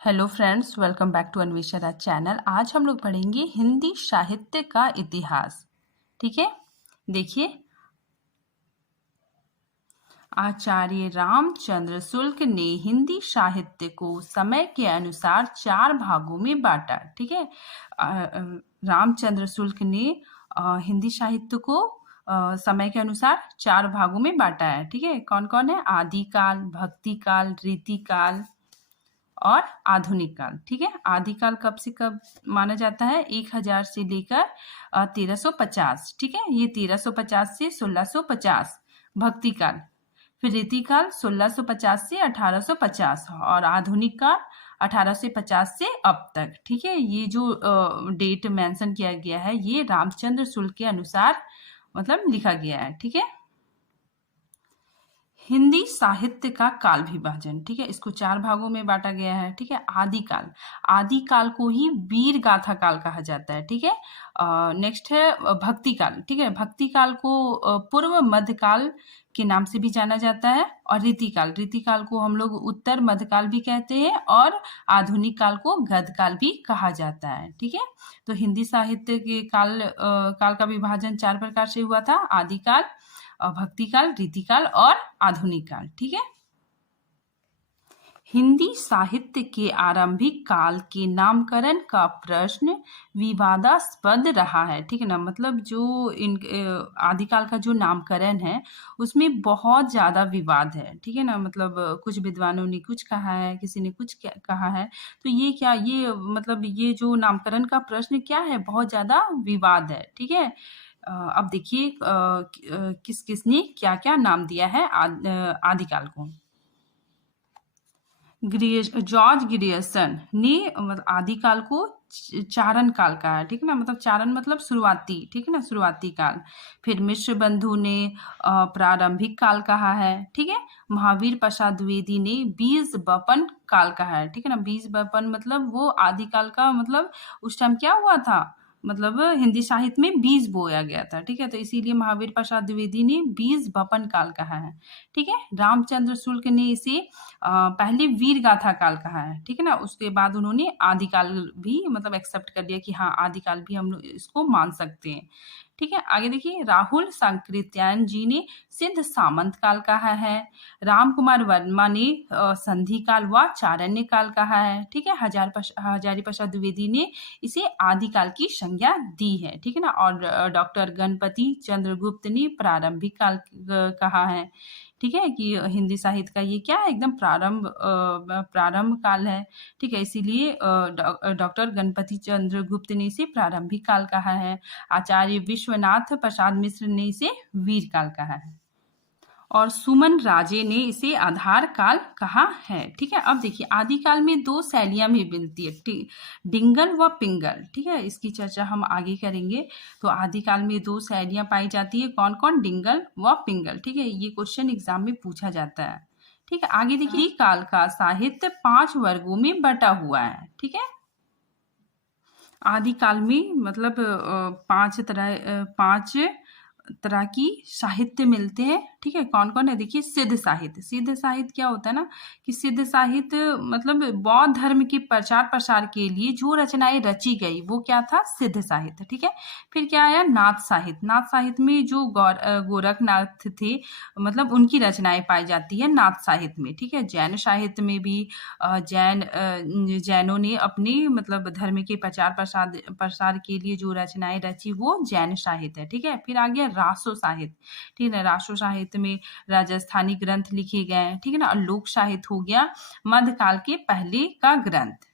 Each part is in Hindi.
Hello friends, welcome back to Anvesha channel. आज हम लोग पढ़ेंगे हिंदी साहित्य का इतिहास। ठीक है, देखिए, आचार्य रामचंद्र शुक्ल ने हिंदी साहित्य को समय के अनुसार 4 भागों में बांटा। ठीक है, रामचंद्र शुक्ल ने हिंदी साहित्य को समय के अनुसार 4 भागों में बांटा है। ठीक है, कौन कौन है? आदिकाल, भक्तिकाल, रीतिकाल और आधुनिक काल। ठीक है, आदिकाल कब से कब माना जाता है? 1000 से लेकर 1350। ठीक है, ये 1350 से 1650 भक्ति काल। फिर रीतिकाल 1650 से 1850 और आधुनिक काल 1850 से अब तक। ठीक है, ये जो डेट मेंशन किया गया है ये रामचंद्र शुक्ल के अनुसार मतलब लिखा गया है। ठीक है, हिंदी साहित्य का काल विभाजन। ठीक है, इसको 4 भागों में बांटा गया है। ठीक है, आदिकाल, आदिकाल को ही वीर गाथा काल कहा जाता है। ठीक है, नेक्स्ट है भक्ति काल। ठीक है, भक्ति काल को पूर्व मध्यकाल के नाम से भी जाना जाता है। और रीतिकाल, रीतिकाल को हम लोग उत्तर मध्यकाल भी कहते हैं और आधुनिक काल को गद्यकाल भी कहा जाता है। ठीक है, तो हिंदी साहित्य के काल का विभाजन 4 प्रकार से हुआ था: आदिकाल, भक्तिकाल, रीतिकाल और आधुनिक काल। ठीक है, हिंदी साहित्य के आरंभिक काल के नामकरण का प्रश्न विवादास्पद रहा है। ठीक है ना, मतलब जो आदिकाल का जो नामकरण है उसमें बहुत ज्यादा विवाद है। ठीक है ना, मतलब कुछ विद्वानों ने कुछ कहा है, किसी ने कुछ कहा है। तो ये क्या, ये मतलब ये जो नामकरण का प्रश्न क्या है, बहुत ज्यादा विवाद है। ठीक है, अब देखिए किस किसने क्या क्या नाम दिया है आदिकाल को। जॉर्ज ग्रियर्सन ने मतलब आदिकाल को चारण काल का है। ठीक है ना, मतलब चारण मतलब शुरुआती। ठीक है ना, शुरुआती काल। फिर मिश्र बंधु ने प्रारंभिक काल कहा है। ठीक है, महावीर प्रसाद द्विवेदी ने बीज बपन काल कहा है। ठीक है ना, बीज बपन मतलब वो आदिकाल का मतलब उस टाइम क्या हुआ था, मतलब हिंदी साहित्य में बीज बोया गया था। ठीक है, तो इसीलिए महावीर प्रसाद द्विवेदी ने बीज बपन काल कहा है। ठीक है, रामचंद्र शुक्ल ने इसे पहले वीर गाथा काल कहा है। ठीक है ना, उसके बाद उन्होंने आदिकाल भी मतलब एक्सेप्ट कर लिया कि हाँ आदिकाल भी हम लोग इसको मान सकते हैं। ठीक है, आगे देखिए, राहुल सांकृत्यायन जी ने सिद्ध सामंत काल कहा है। राम कुमार वर्मा ने संधि काल व चारण्य काल कहा है। ठीक है, हजारी प्रसाद द्विवेदी ने इसे आदिकाल की संज्ञा दी है। ठीक है ना, और डॉक्टर गणपति चंद्रगुप्त ने प्रारंभिक काल कहा है। ठीक है, कि हिंदी साहित्य का ये क्या है, एकदम प्रारंभ काल है। ठीक है, इसीलिए डॉक्टर गणपति चंद्रगुप्त ने इसे प्रारंभिक काल कहा है। आचार्य विश्वनाथ प्रसाद मिश्र ने इसे वीर काल कहा है और सुमन राजे ने इसे आधार काल कहा है। ठीक है, अब देखिए, आदिकाल में 2 शैलियां भी मिलती है, डिंगल व पिंगल। ठीक है, इसकी चर्चा हम आगे करेंगे। तो आदिकाल में 2 शैलियां पाई जाती है, कौन कौन? डिंगल व पिंगल। ठीक है, ये क्वेश्चन एग्जाम में पूछा जाता है। ठीक है, आगे देखिए, काल का साहित्य 5 वर्गों में बटा हुआ है। ठीक है, आदिकाल में मतलब 5 तरह की साहित्य मिलते हैं। ठीक है, कौन कौन है? देखिए, सिद्ध साहित्य। सिद्ध साहित्य क्या होता है ना, कि सिद्ध साहित्य मतलब बौद्ध धर्म के प्रचार प्रसार के लिए जो रचनाएं रची गई वो क्या था? सिद्ध साहित्य। ठीक है, फिर क्या आया? नाथ साहित्य। नाथ साहित्य में जो गोरखनाथ थे मतलब उनकी रचनाएं पाई जाती है नाथ साहित्य में। ठीक है, जैन साहित्य में भी जैनों ने अपने मतलब धर्म के प्रचार प्रसार के लिए जो रचनाएं रची वो जैन साहित्य है। ठीक है, फिर आ गया रासो साहित्य। ठीक है, रासो साहित्य में राजस्थानी ग्रंथ लिखे गए हैं। ठीक है ना, और लोक साहित्य हो गया मध्यकाल के पहले का ग्रंथ।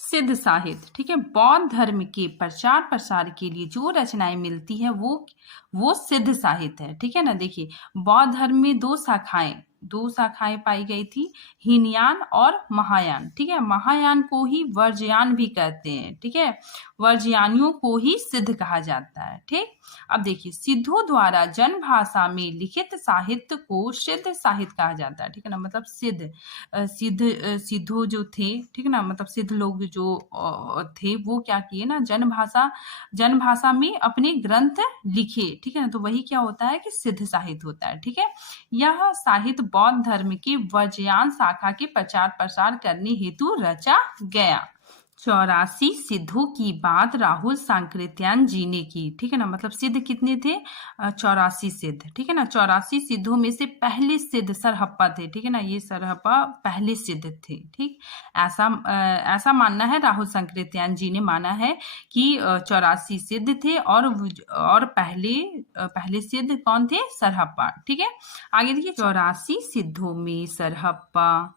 सिद्ध साहित्य, ठीक है, बौद्ध धर्म के प्रचार प्रसार के लिए जो रचनाएं मिलती है वो सिद्ध साहित्य है। ठीक है ना, देखिए, बौद्ध धर्म में 2 शाखाएं पाई गई थी, हीनयान और महायान। ठीक है, महायान को ही वर्जयान भी कहते हैं। ठीक है, वर्जयानियों को ही सिद्ध कहा जाता है। ठीक, अब देखिए, सिद्धों द्वारा जन भाषा में लिखित साहित्य को सिद्ध साहित्य कहा जाता है। ठीक है ना, मतलब सिद्धों जो थे, ठीक है ना, मतलब सिद्ध लोग जो थे वो क्या किए ना, जन भाषा में अपने ग्रंथ लिखे। ठीक है ना, तो वही क्या होता है कि सिद्ध साहित्य होता है। ठीक है, यह साहित्य बौद्ध धर्म की वज्रयान शाखा के प्रचार प्रसार करने हेतु रचा गया। 84 सिद्धों की बात राहुल सांकृत्यायन जी ने की, ठीक है ना। मतलब सिद्ध कितने थे? 84 सिद्ध, ठीक है ना। 84 सिद्धों में से पहले सिद्ध सरहप्पा थे, ठीक है ना। ये सरहप्पा पहले सिद्ध थे, ठीक। ऐसा मानना है, राहुल सांकृत्यायन जी ने माना है कि 84 सिद्ध थे और पहले सिद्ध कौन थे? सरहप्पा, ठीक है। आगे देखिए, 84 सिद्धों में सरहप्पा,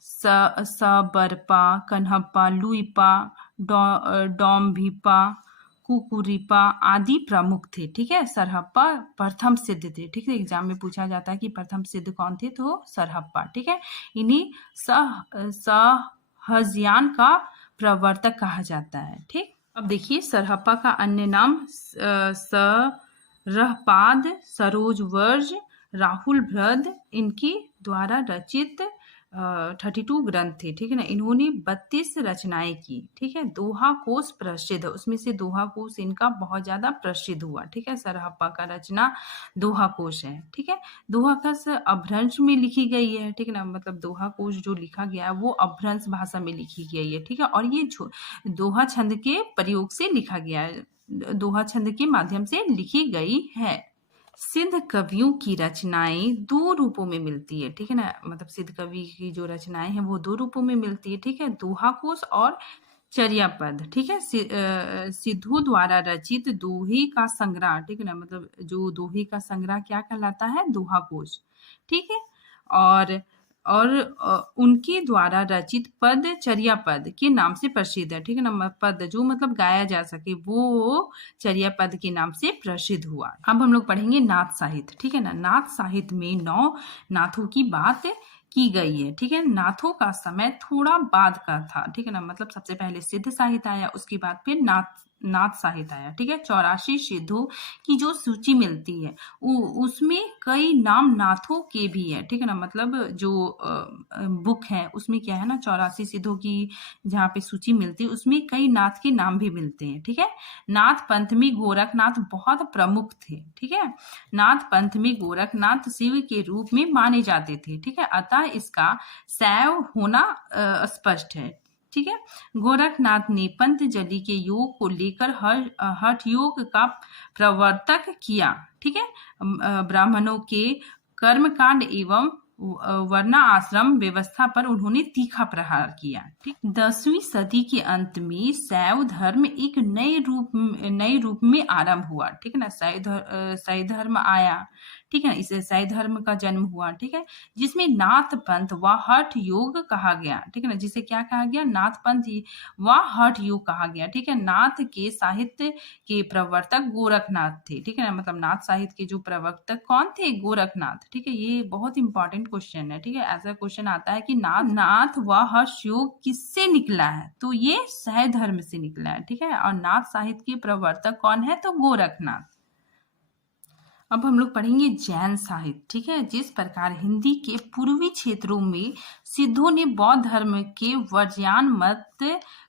सबरपा, कन्हप्पा, लुइपा, डोम्भिपा, कुकुरिपा आदि प्रमुख थे, ठीक है। सरहप्पा प्रथम सिद्ध थे, ठीक है। एग्जाम में पूछा जाता है कि प्रथम सिद्ध कौन थे, तो सरहप्पा, ठीक है। इन्हीं सहजयान का प्रवर्तक कहा जाता है, ठीक। अब देखिए, सरहप्पा का अन्य नाम सरहपाद, सरोजवर्ज, राहुल भ्रद, इनके द्वारा रचित 32 ग्रंथ थे, ठीक है ना। इन्होंने 32 रचनाएं की, ठीक है। दोहा कोश प्रसिद्ध, उसमें से दोहा कोश इनका बहुत ज्यादा प्रसिद्ध हुआ, ठीक है। सरहप्पा का रचना दोहा कोश है, ठीक है। दोहा कोश अभ्रंश में लिखी गई है, ठीक है ना। मतलब दोहा कोश जो लिखा गया है वो अभ्रंश भाषा में लिखी गई है, ठीक है। और ये दोहा छंद के प्रयोग से लिखा गया है, दोहा छंद के माध्यम से लिखी गई है। सिद्ध कवियों की रचनाएं 2 रूपों में मिलती है, ठीक है ना। मतलब सिद्ध कवि की जो रचनाएं हैं वो 2 रूपों में मिलती है, ठीक है। दोहा कोश और चर्यापद, ठीक है। सिद्धों द्वारा रचित दोहे का संग्रह, ठीक है ना। मतलब जो दोहे का संग्रह क्या कहलाता है? दोहा कोश, ठीक है। और उनके द्वारा रचित पद चर्यापद के नाम से प्रसिद्ध है, ठीक है ना। पद जो मतलब गाया जा सके वो चर्यापद के नाम से प्रसिद्ध हुआ। अब हम लोग पढ़ेंगे नाथ साहित्य, ठीक है ना। नाथ साहित्य में 9 नाथों की बात की गई है, ठीक है। नाथों का समय थोड़ा बाद का था, ठीक है ना। मतलब सबसे पहले सिद्ध साहित्य आया, उसके बाद फिर नाथ साहित्य आया, ठीक है। 84 सिद्धों की जो सूची मिलती है उसमें कई नाम नाथों के भी है, ठीक है ना। मतलब जो बुक है उसमें क्या है ना, 84 सिद्धों की जहाँ पे सूची मिलती है उसमें कई नाथ के नाम भी मिलते हैं, ठीक है। नाथ पंथ में गोरखनाथ बहुत प्रमुख थे, ठीक है। नाथ पंथ में गोरखनाथ शिव के रूप में माने जाते थे, ठीक है। अतः इसका शैव होना स्पष्ट है, ठीक है। गोरखनाथ ने पतंजलि के योग को लेकर हठ योग का प्रवर्तक किया, ठीक है। ब्राह्मणों के कर्मकांड एवं वर्णा आश्रम व्यवस्था पर उन्होंने तीखा प्रहार किया, ठीक। 10वीं सदी के अंत में शैव धर्म एक नए रूप में आरंभ हुआ, ठीक है ना। शैव धर्म आया, ठीक है। इसे शैव धर्म का जन्म हुआ, ठीक है। जिसमें नाथ पंथ व हठ योग कहा गया, ठीक है ना। जिसे क्या कहा गया? नाथ पंथ व हठ योग कहा गया, ठीक है। नाथ के साहित्य के प्रवर्तक गोरखनाथ थे, ठीक है ना। मतलब नाथ साहित्य के जो प्रवर्तक कौन थे? गोरखनाथ, ठीक है। ये बहुत इंपॉर्टेंट क्वेश्चन है, ठीक है। ऐसा क्वेश्चन आता है कि नाथ व हठ योग किससे निकला है? तो ये शैव धर्म से निकला है, ठीक है। और नाथ साहित्य के प्रवर्तक कौन है? तो गोरखनाथ। अब हम लोग पढ़ेंगे जैन साहित्य, ठीक है। जिस प्रकार हिंदी के पूर्वी क्षेत्रों में सिद्धों ने बौद्ध धर्म के वज्रयान मत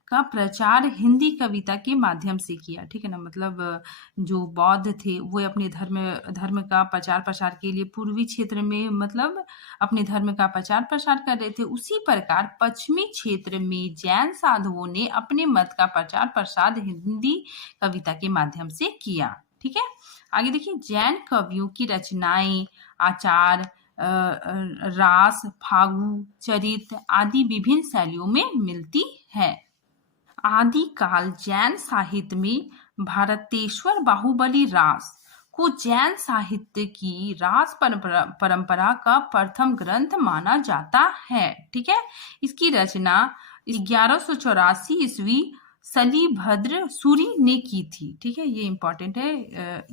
का प्रचार हिंदी कविता के माध्यम से किया, ठीक है ना। मतलब जो बौद्ध थे वो अपने धर्म का प्रचार प्रसार के लिए पूर्वी क्षेत्र में मतलब अपने धर्म का प्रचार प्रसार कर रहे थे, उसी प्रकार पश्चिमी क्षेत्र में जैन साधुओं ने अपने मत का प्रचार प्रसार हिंदी कविता के माध्यम से किया, ठीक है। आगे देखिए, जैन कवियों की रचनाएं आचार, रास, फागु, चरित आदि विभिन्न शैलियों में मिलती है। आदिकाल जैन साहित्य में भारतेश्वर बाहुबली रास को जैन साहित्य की रास परंपरा का प्रथम ग्रंथ माना जाता है, ठीक है। इसकी रचना 1184 ईस्वी सलीभद्र सूरी ने की थी, ठीक है। ये इंपॉर्टेंट है,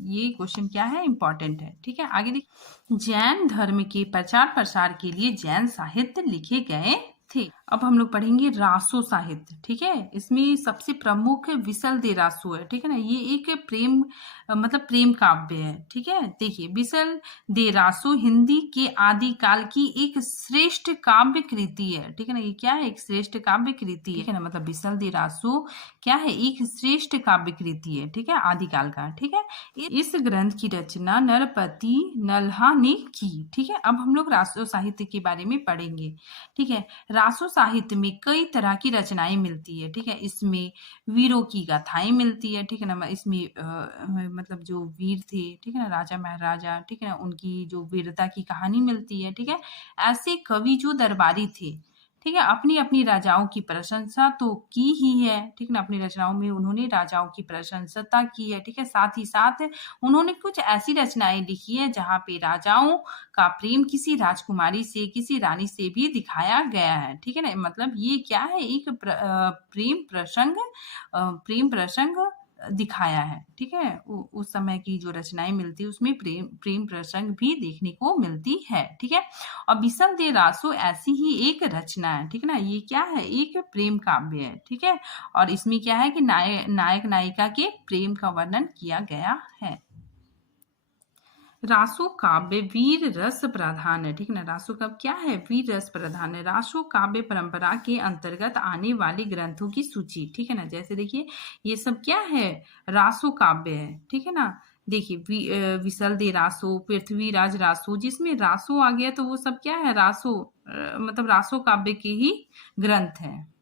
ये क्वेश्चन क्या है? इंपॉर्टेंट है, ठीक है। आगे देखिए, जैन धर्म के प्रचार प्रसार के लिए जैन साहित्य लिखे गए थे। अब हम लोग पढ़ेंगे रासो साहित्य, ठीक है। इसमें सबसे प्रमुख विसल दे रासो है, ठीक है ना। ये एक प्रेम मतलब प्रेम काव्य है, ठीक है। देखिए, विसल दे रासो हिंदी के आदिकाल की एक श्रेष्ठ काव्य कृति है, ठीक है ना। ये क्या है? एक श्रेष्ठ काव्य कृति है, ठीक है ना। मतलब विसल दे रासो क्या है? एक श्रेष्ठ काव्य कृति है, ठीक है, आदिकाल का, ठीक है। इस ग्रंथ की रचना नरपति नल्हा ने की, ठीक है। अब हम लोग रासो साहित्य के बारे में पढ़ेंगे, ठीक है। रासो साहित्य में कई तरह की रचनाएं मिलती है, ठीक है। इसमें वीरों की गाथाएं मिलती है, ठीक है ना। इसमें मतलब जो वीर थे, ठीक है ना, राजा महाराजा, ठीक है ना, उनकी जो वीरता की कहानी मिलती है, ठीक है। ऐसे कवि जो दरबारी थे, ठीक है, अपनी अपनी राजाओं की प्रशंसा तो की ही है, ठीक है ना। अपनी रचनाओं में उन्होंने राजाओं की प्रशंसता की है, ठीक है। साथ ही साथ उन्होंने कुछ ऐसी रचनाएं लिखी है जहाँ पे राजाओं का प्रेम किसी राजकुमारी से, किसी रानी से भी दिखाया गया है, ठीक है ना। मतलब ये क्या है? एक प्रेम प्रसंग दिखाया है, ठीक है। उस समय की जो रचनाएं मिलती है उसमें प्रेम प्रसंग भी देखने को मिलती है, ठीक है। और विसल दे रासो ऐसी ही एक रचना है, ठीक है ना। ये क्या है? एक प्रेम काव्य है, ठीक है। और इसमें क्या है कि नायक नायिका के प्रेम का वर्णन किया गया है। रासो काव्य वीर रस प्रधान है, ठीक है ना। रासो काव्य क्या है? वीर रस प्रधान है। रासो काव्य परंपरा के अंतर्गत आने वाले ग्रंथों की सूची, ठीक है ना। जैसे देखिए, ये सब क्या है? रासो काव्य है, ठीक है ना। देखिए, विसल दे रासो, पृथ्वीराज रासो, जिसमें रासो आ गया तो वो सब क्या है? रासो मतलब रासो काव्य के ही ग्रंथ है।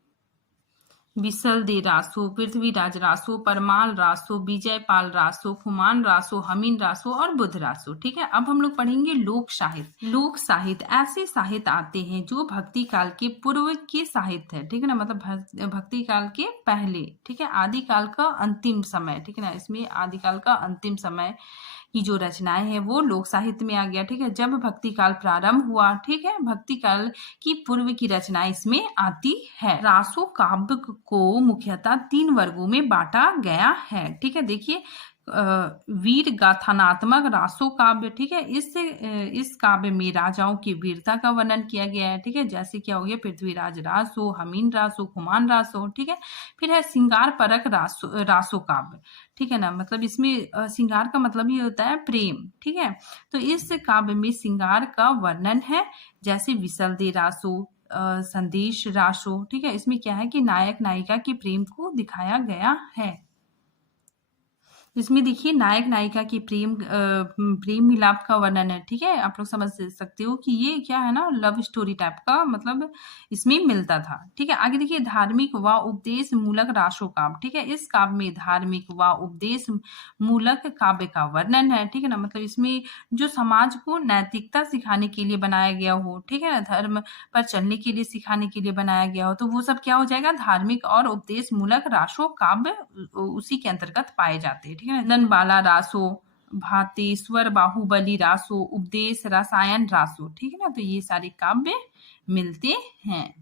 विसल दे रासो, पृथ्वीराज रासो, परमाल रासो, विजयपाल रासो, खुमान रासो, हमीन रासो और बुध रासो, ठीक है। अब हम लोग पढ़ेंगे लोक साहित्य। लोक साहित्य ऐसे साहित्य आते हैं जो भक्ति काल के पूर्व के साहित्य है, ठीक है ना। मतलब भक्ति काल के पहले, ठीक है, आदिकाल का अंतिम समय, ठीक है ना। इसमें आदिकाल का अंतिम समय की जो रचनाएं हैं वो लोक साहित्य में आ गया, ठीक है। जब भक्ति काल प्रारंभ हुआ, ठीक है, भक्ति काल की पूर्व की रचनाएं इसमें आती है। रासो काव्य को मुख्यतः 3 वर्गों में बांटा गया है, ठीक है। देखिए, वीर गाथानात्मक रासो काव्य, ठीक है। इस काव्य में राजाओं की वीरता का वर्णन किया गया है, ठीक है। जैसे क्या हो गया? पृथ्वीराज रासो, हमीन रासो, खुमान रासो, ठीक है। फिर है श्रृंगार परक रासो काव्य, ठीक है ना। मतलब इसमें श्रृंगार का मतलब ये होता है प्रेम, ठीक है। तो इस काव्य में श्रृंगार का वर्णन है, जैसे विसल दे रासो, संदेश रासो, ठीक है। इसमें क्या है कि नायक नायिका के प्रेम को दिखाया गया है। इसमें देखिए, नायक नायिका की प्रेम मिलाप का वर्णन है, ठीक है। आप लोग समझ सकते हो कि ये क्या है ना, लव स्टोरी टाइप का मतलब इसमें मिलता था, ठीक है। आगे देखिए, धार्मिक व उपदेश मूलक रासो काव्य, ठीक है। इस काव्य में धार्मिक व उपदेश मूलक काव्य का वर्णन है, ठीक है ना। मतलब इसमें जो समाज को नैतिकता सिखाने के लिए बनाया गया हो, ठीक है ना, धर्म पर चलने के लिए सिखाने के लिए बनाया गया हो, तो वो सब क्या हो जाएगा? धार्मिक और उपदेश मूलक रासो काव्य उसी के अंतर्गत पाए जाते हैं, ठीक है। नंदन बाला रासो, भातेश्वर बाहुबली रासो, उपदेश रसायन रासो, ठीक है ना। तो ये सारे काव्य मिलते हैं।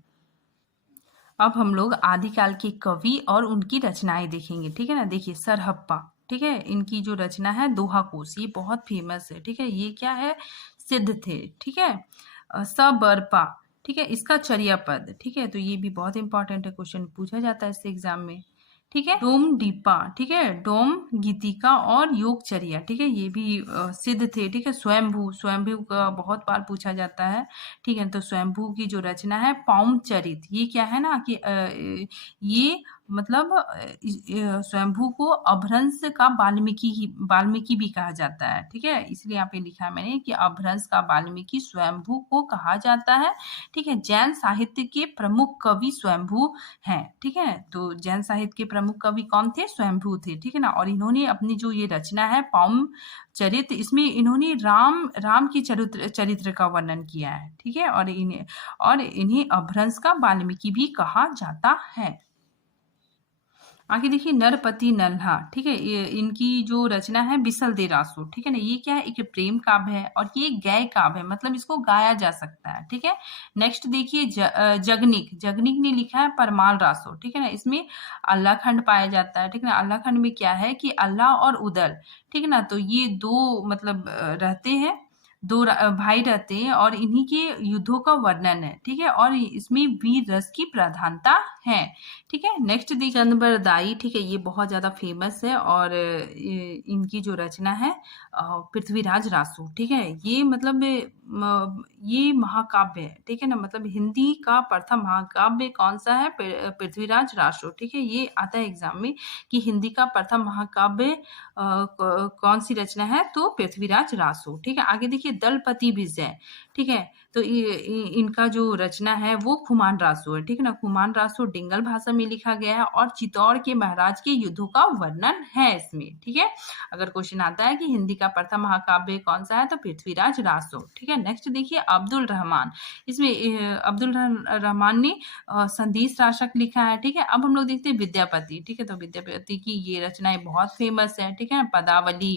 अब हम लोग आदिकाल के कवि और उनकी रचनाएं देखेंगे, ठीक है ना। देखिए, सरहप्पा, ठीक है, इनकी जो रचना है दोहा कोश, ये बहुत फेमस है, ठीक है। ये क्या है? सिद्ध थे, ठीक है। सबरपा, ठीक है, इसका चर्या पद, ठीक है। तो ये भी बहुत इंपॉर्टेंट है, क्वेश्चन पूछा जाता है इससे एग्जाम में, ठीक है। डोम डीपा, ठीक है, डोम गीतिका और योगचर्या, ठीक है, ये भी सिद्ध थे, ठीक है। स्वयंभू का बहुत बार पूछा जाता है, ठीक है। तो स्वयंभू की जो रचना है पौम चरित, ये क्या है ना कि ये मतलब स्वयंभू को अभ्रंश का वाल्मीकि भी कहा जाता है, ठीक है। इसलिए यहाँ पे लिखा है मैंने कि अभ्रंश का वाल्मीकि स्वयंभू को कहा जाता है, ठीक है। जैन साहित्य के प्रमुख कवि स्वयंभू हैं, ठीक है। तो जैन साहित्य के प्रमुख कवि कौन थे? स्वयंभू थे, ठीक है ना। और इन्होंने अपनी जो ये रचना है पौम चरित, इसमें इन्होंने राम की चरित्र का वर्णन किया है, ठीक है। और इन्हें अभ्रंश का वाल्मीकि भी कहा जाता है। आगे देखिए, नरपति नल्हा, ठीक है, इनकी जो रचना है विसल दे रासो, ठीक है ना। ये क्या है? एक प्रेम काव्य है और ये गय काव्य है, मतलब इसको गाया जा सकता है, ठीक है। नेक्स्ट देखिए, जगनिक ने लिखा है परमाल रासो, ठीक है ना। इसमें अल्लाह खंड पाया जाता है, ठीक है ना। अल्लाह खंड में क्या है कि अल्लाह और उदल, ठीक है ना, तो ये दो मतलब रहते हैं, भाई रहते हैं और इन्हीं के युद्धों का वर्णन है, ठीक है, और इसमें वीर रस की प्रधानता है, ठीक है। नेक्स्ट देखिए चंद्रबरदाई, ठीक है, ये बहुत ज्यादा फेमस है और इनकी जो रचना है पृथ्वीराज रासो, ठीक है, ये मतलब ये महाकाव्य है, ठीक है ना, मतलब हिंदी का प्रथम महाकाव्य कौन सा है? पृथ्वीराज रासो, ठीक है, ये आता है एग्जाम में कि हिंदी का प्रथम महाकाव्य कौन सी रचना है? तो पृथ्वीराज रासो, ठीक है। आगे देखिए दलपति विजय, ठीक है, तो इनका जो रचना है वो खुमान रासो है, ठीक है ना। खुमान रासो डिंगल भाषा में लिखा गया है और चित्तौड़ के महाराज के युद्धों का वर्णन है इसमें, ठीक है। अगर क्वेश्चन आता है कि हिंदी का प्रथम महाकाव्य कौन सा है तो पृथ्वीराज रासो, ठीक है। नेक्स्ट देखिए अब्दुल रहमान, इसमें अब्दुल रहमान ने संदेश राशक लिखा है, ठीक है। अब हम लोग देखते हैं विद्यापति, ठीक है, तो विद्यापति की ये रचनाएं बहुत फेमस है, ठीक है। पदावली,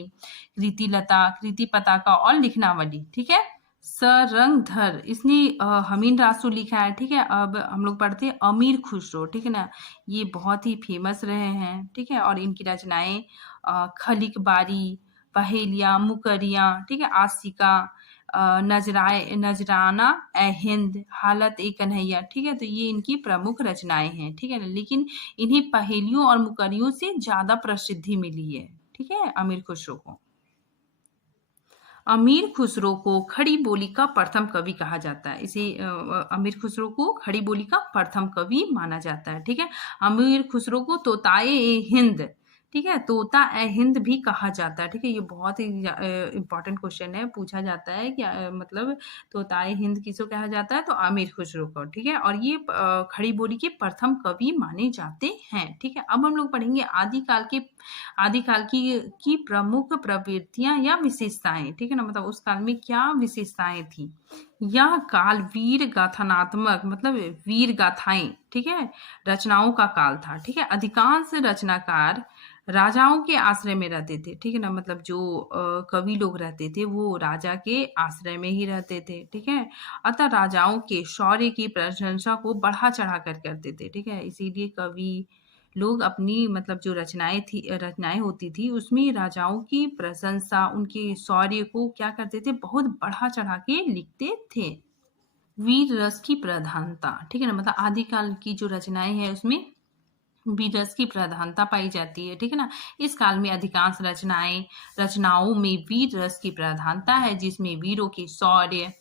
कृतिलता, कृति पताका और लिखनावली, ठीक है। सरंगधर, इसने हमीन रासो लिखा है, ठीक है। अब हम लोग पढ़ते हैं अमीर खुसरो, ठीक है ना, ये बहुत ही फेमस रहे हैं, ठीक है, और इनकी रचनाएं खलिक बारी, पहेलियां, मुकरियां, ठीक है, आशिका, नजराना ए हिंद, हालत ए कन्हैया, ठीक है, तो ये इनकी प्रमुख रचनाएं हैं, ठीक है ना। लेकिन इन्हें पहेलियों और मुकरियों से ज्यादा प्रसिद्धि मिली है, ठीक है, अमीर खुसरो को। अमीर खुसरो को खड़ी बोली का प्रथम कवि कहा जाता है, इसे अमीर खुसरो को खड़ी बोली का प्रथम कवि माना जाता है, ठीक है। अमीर खुसरो को तोताए हिंद, ठीक है, तोता ए हिंद भी कहा जाता है, ठीक है, ये बहुत ही इंपॉर्टेंट क्वेश्चन है, पूछा जाता है कि मतलब तोताए हिंद किसको कहा जाता है? तो अमीर खुसरो को, ठीक है, और ये खड़ी बोली के प्रथम कवि माने जाते हैं, ठीक है। अब हम लोग पढ़ेंगे आदिकाल की प्रमुख प्रवृत्तियां या विशेषताएं, ठीक है ना, मतलब उस काल में क्या विशेषताएं थी। यह काल वीर गाथानात्मक, मतलब वीर गाथाएं, ठीक है, रचनाओं का काल था, ठीक है। अधिकांश रचनाकार राजाओं के आश्रय में रहते थे, ठीक है ना, मतलब जो कवि लोग रहते थे वो राजा के आश्रय में ही रहते थे, ठीक है। अतः राजाओं के शौर्य की प्रशंसा को बढ़ा चढ़ा कर करते थे, ठीक है, इसीलिए कवि लोग अपनी मतलब जो रचनाएं होती थी उसमें राजाओं की प्रशंसा, उनके शौर्य को क्या करते थे? बहुत बढ़ा चढ़ा के लिखते थे। वीर रस की प्रधानता, ठीक है ना, मतलब आदिकाल की जो रचनाएं हैं उसमें वीर रस की प्रधानता पाई जाती है, ठीक है ना। इस काल में अधिकांश रचनाओं में वीर रस की प्रधानता है, जिसमें वीरों के शौर्य,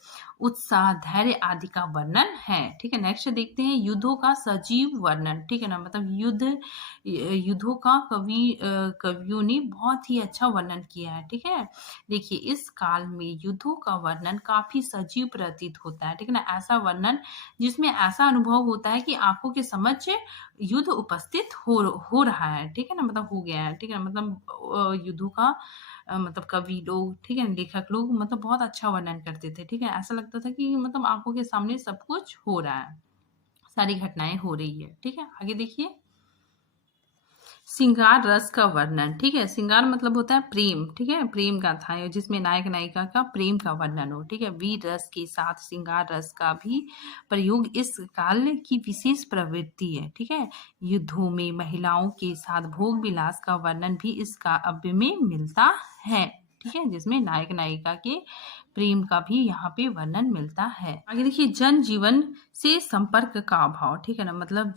उत्साह, धैर्य आदि का वर्णन है, ठीक है। नेक्स्ट देखते हैं युद्धों का सजीव वर्णन, ठीक है ना, मतलब युद्धों का कवियों ने बहुत ही अच्छा वर्णन किया है, ठीक है। देखिए इस काल में युद्धों का वर्णन काफी सजीव प्रतीत होता है, ठीक है ना, ऐसा वर्णन जिसमें ऐसा अनुभव होता है कि आंखों के समक्ष युद्ध उपस्थित हो रहा है, ठीक है ना, मतलब हो गया है, ठीक है, मतलब युद्धों का मतलब कवि लोग, ठीक है, लेखक लोग मतलब बहुत अच्छा वर्णन करते थे, ठीक है, ऐसा लगता था कि मतलब आंखों के सामने सब कुछ हो रहा है, सारी घटनाएं हो रही है, ठीक है। आगे देखिए श्रृंगार रस का वर्णन, ठीक है, श्रृंगार मतलब होता है प्रेम, ठीक है, प्रेम गाथाएं जिसमें नायक नायिका का प्रेम का वर्णन हो, ठीक है। वीर रस के साथ श्रृंगार रस का भी प्रयोग इस काल की विशेष प्रवृत्ति है, ठीक है। युद्धों में महिलाओं के साथ भोग विलास का वर्णन भी इस काव्य में मिलता है, ठीक है, जिसमें नायक नायिका के प्रेम का भी यहाँ पे वर्णन मिलता है। आगे देखिए जन जीवन से संपर्क का अभाव, ठीक है ना, मतलब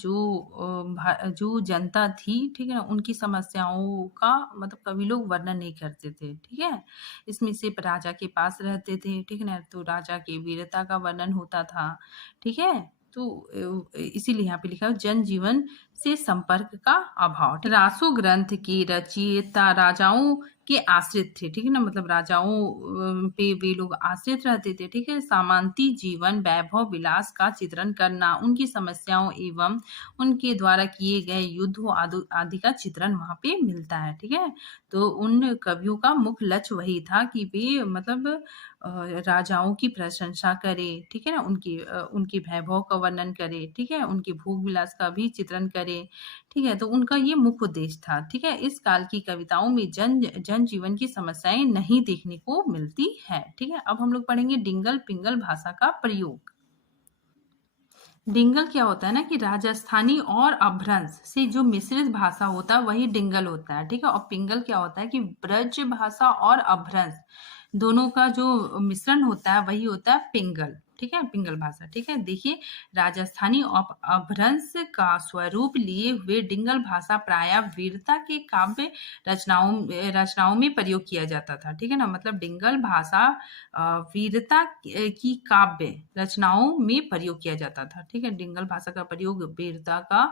जो जनता थी, ठीक है ना, उनकी समस्याओं का मतलब कवि लोग वर्णन नहीं करते थे, ठीक है। इसमें सिर्फ राजा के पास रहते थे, ठीक है ना, तो राजा के वीरता का वर्णन होता था, ठीक है। तो इसीलिए यहाँ पे लिखा है जन जीवन से संपर्क का अभाव। रासो ग्रंथ की रचयिता राजाओं के आश्रित थे, ठीक है ना, मतलब राजाओं पे वे लोग आश्रित रहते थे, ठीक है। सामंती जीवन, वैभव, विलास का चित्रण करना, उनकी समस्याओं एवं उनके द्वारा किए गए युद्धों आदि का चित्रण वहां पे मिलता है, ठीक है। तो उन कवियों का मुख्य लक्ष्य वही था कि वे मतलब राजाओं की प्रशंसा करे, ठीक है ना, उनके वैभव का वर्णन करे, ठीक है, उनके भोग विलास का भी चित्रण करे, ठीक है, तो उनका ये मुख्य उद्देश्य था, ठीक है। इस काल की कविताओं में जन जीवन की समस्याएं नहीं देखने को मिलती है, ठीक है। अब हम लोग पढ़ेंगे डिंगल पिंगल भाषा का प्रयोग। डिंगल क्या होता है ना कि राजस्थानी और अभ्रंश से जो मिश्रित भाषा होता है वही डिंगल होता है, ठीक है। और पिंगल क्या होता है कि ब्रज भाषा और अभ्रंश दोनों का जो मिश्रण होता है वही होता है पिंगल, ठीक है, पिंगल भाषा। ठीक है, देखिए राजस्थानी अपभ्रंश का स्वरूप लिए हुए डिंगल भाषा प्रायः वीरता के काव्य रचनाओं में प्रयोग किया जाता था। ठीक है ना, मतलब डिंगल भाषा वीरता की काव्य रचनाओं में प्रयोग किया जाता था। ठीक है, डिंगल भाषा का प्रयोग वीरता का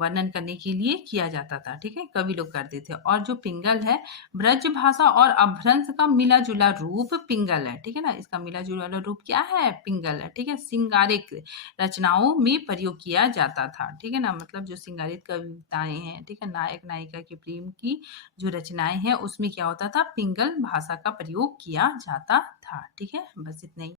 वर्णन करने के लिए किया जाता था। ठीक है, कवि लोग करते थे। और जो पिंगल है ब्रज भाषा और अपभ्रंश का मिला जुला रूप पिंगल है। ठीक है ना, इसका मिला जुला रूप क्या है? पिंगल है। ठीक है, सिंगारिक रचनाओं में प्रयोग किया जाता था। ठीक है ना, मतलब जो सिंगारिक कविताएं हैं, ठीक है, नायक नायिका के प्रेम की जो रचनाएं हैं उसमें क्या होता था? पिंगल भाषा का प्रयोग किया जाता था। ठीक है, बस इतना ही।